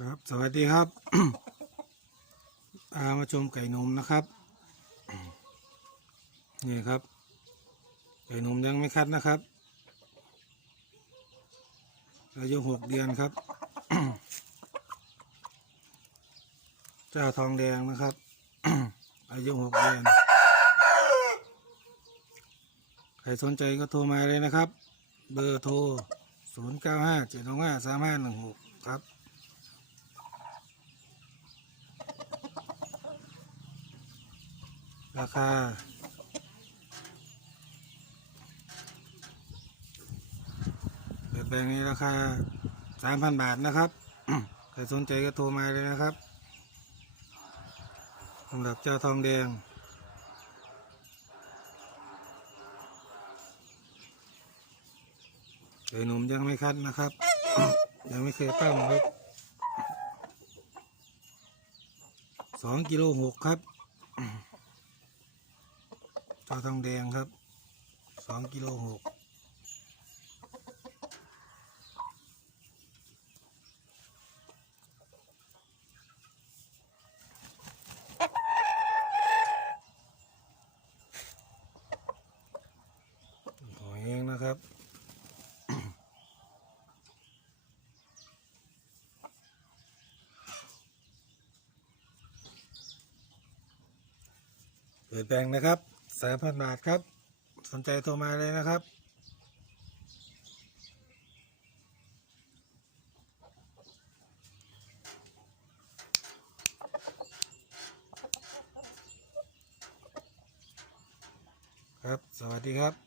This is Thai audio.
ครับ สวัสดีครับอามาชมไก่นมนะครับ นี่ครับ ไก่นมยังไม่คัดนะครับ อายุหกเดือนครับ เจ้าทองแดงนะครับ อายุหกเดือน ใครสนใจก็โทรมาเลยนะครับ เบอร์โทร 0 9 5 7 2 5 3 5 1 6 ครับ ราคา แบบแบ่งนี้ราคา3,000บาทนะครับ ใครสนใจก็โทรมาเลยนะครับสำหรับเจ้าทองแดงไก่หนุ่มยังไม่คัดนะครับ ยังไม่เคยตั้งครับสองกิโลหกครับ เจ้าทองแดงครับสองกิโลหกหอยเองนะครับเปิดแบ่งนะครับ สามพันบาทครับ สนใจโทรมาเลยนะครับครับ สวัสดีครับ